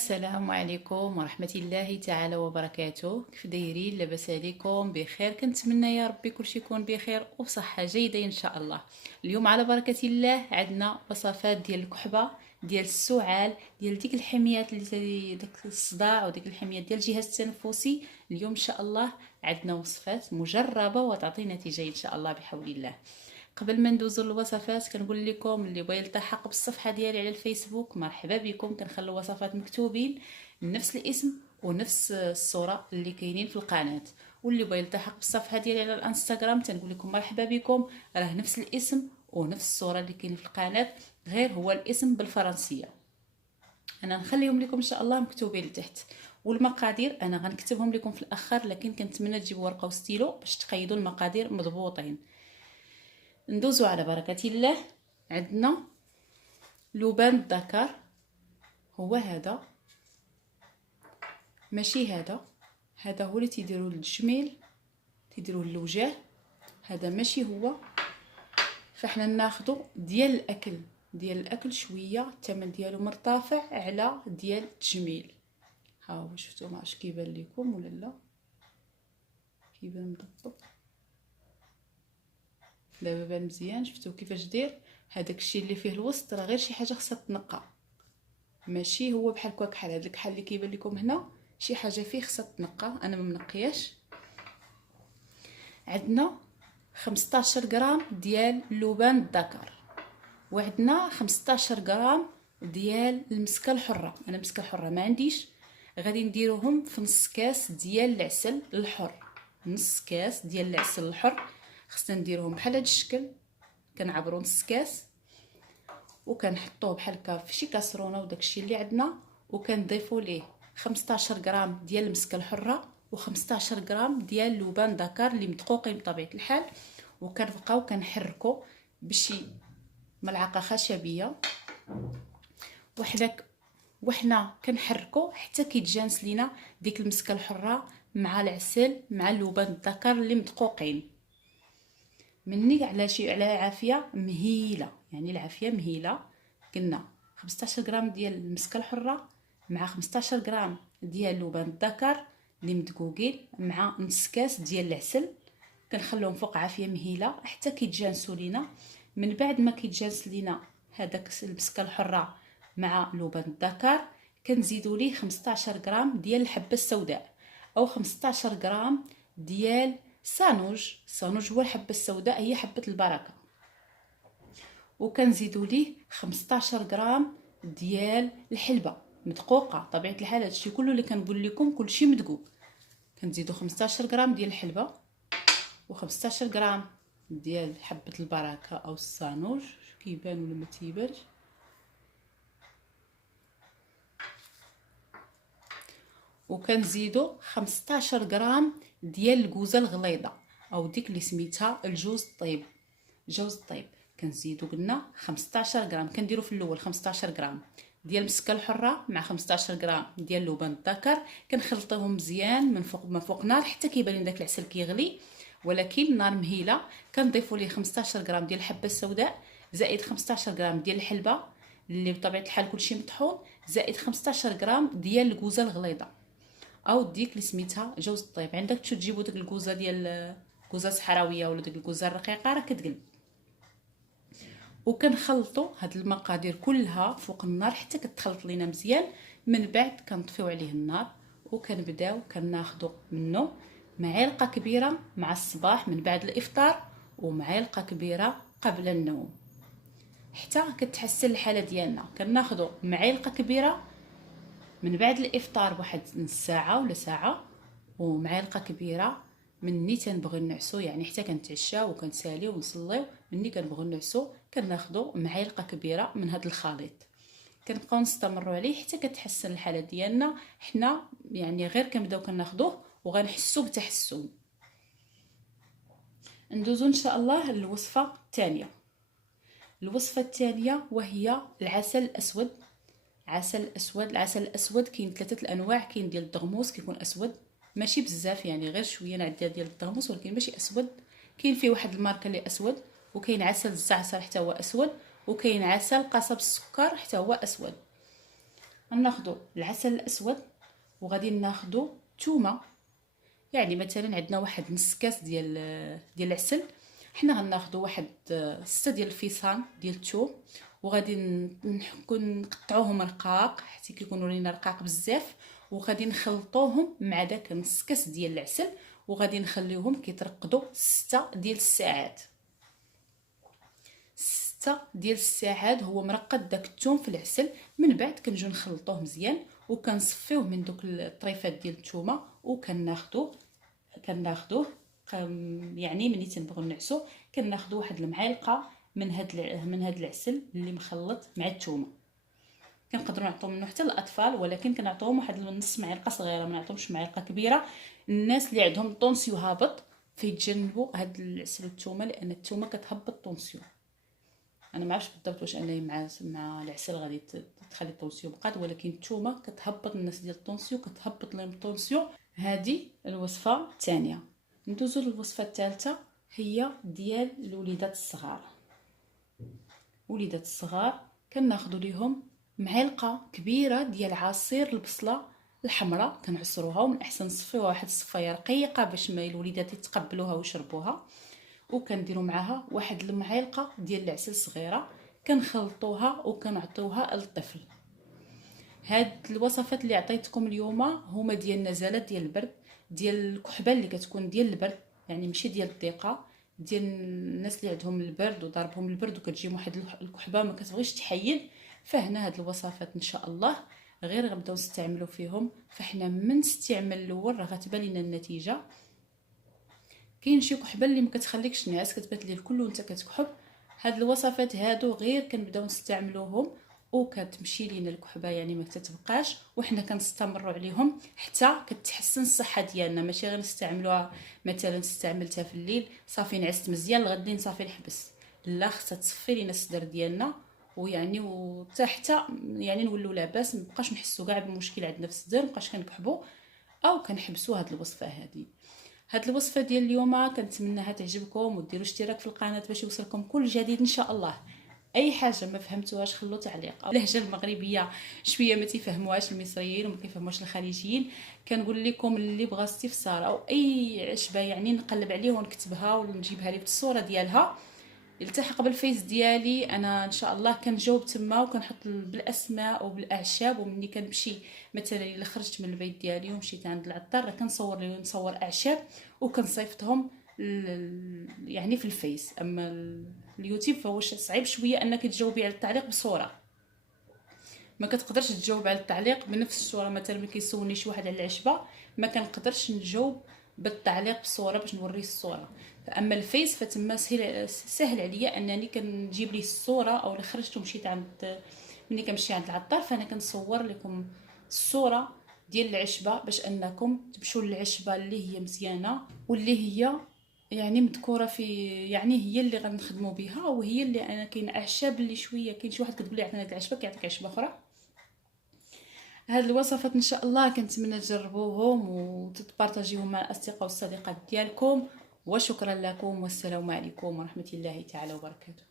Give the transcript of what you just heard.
السلام عليكم ورحمة الله تعالى وبركاته. كيف دايرين؟ لاباس عليكم؟ بخير؟ كنتمنى يا ربي كلشي يكون بخير وبصحة جيدة ان شاء الله. اليوم على بركة الله عندنا وصفات ديال الكحبة، ديال السعال، ديال ديك الحميات اللي داك الصداع وديك الحميات ديال الجهاز التنفسي. اليوم ان شاء الله عندنا وصفات مجربة وتعطي نتيجة ان شاء الله بحول الله. قبل ما ندوزو للوصفات كنقول لكم اللي بغى يلتحق بالصفحه ديالي على الفيسبوك مرحبا بكم. كنخلو وصفات مكتوبين نفس الاسم ونفس الصوره اللي كاينين في القناه، واللي بغى يلتحق بالصفحه ديالي على الانستغرام تنقول لكم مرحبا بكم، راه نفس الاسم ونفس الصوره اللي كاين في القناه، غير هو الاسم بالفرنسيه. انا نخليهم لكم ان شاء الله مكتوبين لتحت، والمقادير انا غنكتبهم لكم في الاخر، لكن كنتمنى تجيبوا ورقه وستيلو باش تقيدوا المقادير مضبوطين. ندوزو على بركة الله. عندنا لبان الذكر، هو هذا، ماشي هذا هو اللي تيديروا للجميل، تيديروه للوجه، هذا ماشي هو. فاحنا ناخذو ديال الاكل شويه، الثمن ديالو مرتفع على ديال التجميل. ها هو، شفتوا؟ ما عرفتش كيبان لكم ولا لا، كيبان مضبط. دابا بان مزيان. شفتوا كيفاش داير؟ هذاك الشيء اللي فيه الوسط راه غير شي حاجه خاصها تنقى، ماشي هو بحال هكا بحال هذاك الحال اللي كيبان لكم هنا شي حاجه فيه خاصها تنقى، انا ما منقياش. عندنا 15 غرام ديال اللبان الذكر، وعندنا 15 غرام ديال المسكه الحره. انا مسكه حره ما عنديش، غادي نديروهم في نص كاس ديال العسل الحر. نص كاس ديال العسل الحر خصنا نديروهم بحال هذا الشكل، كنعبروا نص كاس وكنحطوه بحال هكا في شي كاسرونه وداكشي اللي عندنا، وكنضيفوا ليه 15 غرام ديال المسكه الحره و15 غرام ديال اللبان ذكر اللي مدقوقين بطبيعه الحال، وكنبقاو كنحركوا بشي ملعقه خشبيه وحنا كنحركوا حتى كيتجانس لينا ديك المسكه الحره مع العسل مع اللبان الذكر اللي مدقوقين. مني على عافيه مهيله، يعني العافيه مهيله. قلنا 15 غرام ديال المسكه الحره مع 15 غرام ديال اللبان الذكر اللي مدقوقين مع نص كاس ديال العسل، كنخلوهم فوق عافيه مهيله حتى كيتجانسوا لينا. من بعد ما كيتجانس لينا هذاك المسكه الحره مع لبان الذكر، كنزيدوا ليه 15 غرام ديال الحبه السوداء او 15 غرام ديال الصانوج هو الحبه السوداء، هي حبه البركه. وكنزيدوا ليه 15 غرام ديال الحلبه مدقوقه. طبيعه الحال هادشي كله اللي كنقول لكم كلشي مدقوق. كنزيدوا 15 غرام ديال الحلبه و15 غرام ديال حبه البركه او الصانوج، كيبان ولا ما تيبانش. وكنزيدوا 15 غرام ديال الكوزه الغليظه او ديك اللي سميتها الجوز الطيب، جوز الطيب. كنزيدوا قلنا 15 غرام، كنديروا في الاول 15 غرام ديال المسكه الحره مع 15 غرام ديال لبان الذكر، كنخلطوهم مزيان من فوق نار حتى كيبان لنا داك العسل كيغلي، ولكن النار مهيله. كنضيفوا ليه 15 غرام ديال الحبه السوداء زائد 15 غرام ديال الحلبه اللي بطبيعه الحال كلشي مطحون، زائد 15 غرام ديال الكوزه الغليظه او ديك اللي سميتها جوز الطيب. عندك تجيبوا ديك الكوزه ديال الكوزه الصحراويه ولا ديك الكوزه الرقيقه راه كتقلب. وكنخلطوا هاد المقادير كلها فوق النار حتى كتخلط لينا مزيان. من بعد كنطفيو عليه النار وكنبداو كناخذوا منه معلقه كبيره مع الصباح من بعد الافطار ومعلقه كبيره قبل النوم حتى كتحسن الحاله ديالنا. كناخذوا معلقه كبيره من بعد الافطار بواحد نص ساعه ولا ساعه، ومعلقه كبيره مني تنبغي نعسو، يعني حتى كنتعشاو وكنساليو ونصليو مني كنبغي نعسو كناخذوا معلقه كبيره من هذا الخليط. كنبقاو نستمروا عليه حتى كتحسن الحاله ديالنا. حنا يعني غير كنبداو كناخذوه وغنحسوا بتحسن. ندوزو ان شاء الله للوصفه الثانيه. الوصفه الثانيه وهي العسل الاسود. العسل الاسود كاين ثلاثه الانواع. كاين ديال الدغموس كيكون اسود ماشي بزاف، يعني غير شويه نعدي ديال الدغموس ولكن ماشي اسود. كاين فيه واحد الماركه اللي اسود، وكاين عسل الزعتر حتى هو اسود، وكاين عسل قصب السكر حتى هو اسود. غناخدو العسل الاسود، وغادي ناخدو الثومه. يعني مثلا عندنا واحد نص كاس ديال العسل، حنا غناخدو واحد 6 ديال الفيصان ديال الثوم، وغادي نقطعوهم رقاق حتى كيكونوا لينا رقاق بزاف، وغادي نخلطوهم مع داك نص كاس ديال العسل، وغادي نخليوهم كيترقدوا 6 ديال الساعات. 6 ديال الساعات هو مرقد داك الثوم في العسل. من بعد كنجيو نخلطوه مزيان وكنصفيوه من دوك الطريفات ديال الثومه، وكناخدوه يعني ملي تنبغيو نعسو كناخدو واحد المعلقه من هاد العسل اللي مخلط مع الثومه. كنقدروا نعطيو منه حتى للاطفال، ولكن كنعطيوهم واحد نص معلقه صغيره، ما نعطيهمش معلقه كبيره. الناس اللي عندهم طونسيو هابط فيتجنبوا هاد العسل والثومه، لان الثومه كتهبط الطونسيو. انا ما عرفتش بالضبط واش انه مع العسل غادي تخلي الطونسيو بقات، ولكن الثومه كتهبط الناس ديال الطونسيو، كتهبط لهم الطونسيو. هذه الوصفه الثانيه. ندوزو للوصفه الثالثه، هي ديال الوليدات الصغار. وليدات الصغار كناخذوا ليهم معلقه كبيره ديال عصير البصله الحمراء، كنعصروها، ومن احسن نصفيوها واحد الصفايه رقيقه باش ما الوليدات يتقبلوها ويشربوها. وكنديروا معاها واحد المعلقه ديال العسل صغيره، كنخلطوها وكنعطيوها للطفل. هاد الوصفات اللي عطيتكم اليوم هما ديال النزلات ديال البرد، ديال الكحبه اللي كتكون ديال البرد، يعني ماشي ديال الضيقه، ديال الناس اللي عندهم البرد وضربهم البرد وكتجيهم واحد الكحبه ما كتبغيش تحيد. فهنا هاد الوصفات ان شاء الله غير غنبداو نستعملوا فيهم، فاحنا من استعمال الاول راه غتبان لنا النتيجه. كاين شي كحبه اللي ما كتخليكش تنعس، كتبات ليه الكل وانت كتكحب. هاد الوصفات هادو غير كنبداو نستعملوهم وكتمشي لينا الكحبه، يعني ما كتبقاش، وحنا كنستمروا عليهم حتى كتحسن الصحه ديالنا. ماشي غير نستعملوها مثلا استعملتها في الليل صافي نعست مزيان الغدين صافي نحبس، لا، خصها تصفي لينا الصدر ديالنا، ويعني حتى يعني نولوا لاباس، مابقاش نحسوا كاع بمشكل عندنا في الصدر، مابقاش كنكحبوا او كنحبسوا. هاد الوصفه هاد الوصفه ديال اليوم كنتمنىها تعجبكم، وديروا اشتراك في القناه باش يوصلكم كل جديد ان شاء الله. اي حاجه ما فهمتوهاش خلوا تعليق. اللهجه المغربيه شويه ما تيفهموهاش المصريين وما كيفهموهاش الخليجيين. كنقول لكم اللي بغى استفسار او اي عشبه يعني نقلب عليه ونكتبها ونجيبها لك بالصوره ديالها، التحق بالفيس ديالي. انا ان شاء الله كنجاوب تما وكنحط بالاسماء وبالاعشاب. ومني كنمشي مثلا الا خرجت من البيت ديالي ومشيت عند العطار نصور اعشاب وكنصيفطهم يعني في الفيس. اما اليوتيوب فهو صعيب شويه انك تجاوبي على التعليق بصوره، ما كتقدرش تجاوب على التعليق بنفس الصوره. مثلا ملي كيسولني شي واحد على العشبه ما كنقدرش نجاوب بالتعليق بصوره باش نوريه الصوره. فاما الفيس فتما سهل عليا انني كنجيب ليه الصوره، او الا خرجت ومشيت عند ملي كنمشي عند العطار فانا كنصور لكم الصوره ديال العشبه باش انكم تمشوا للعشبه اللي هي مزيانه واللي هي يعني مذكوره في، يعني هي اللي غنخدموا بها، وهي اللي انا كاين اعشاب اللي شويه كاين شي واحد كتقول لي عطيني هاد العشبه كيعطيك عشبه اخرى. هاد الوصفات ان شاء الله كنتمنى تجربوهم وتبارطاجيوهم مع الاصدقاء والصديقات ديالكم. وشكرا لكم، والسلام عليكم ورحمه الله تعالى وبركاته.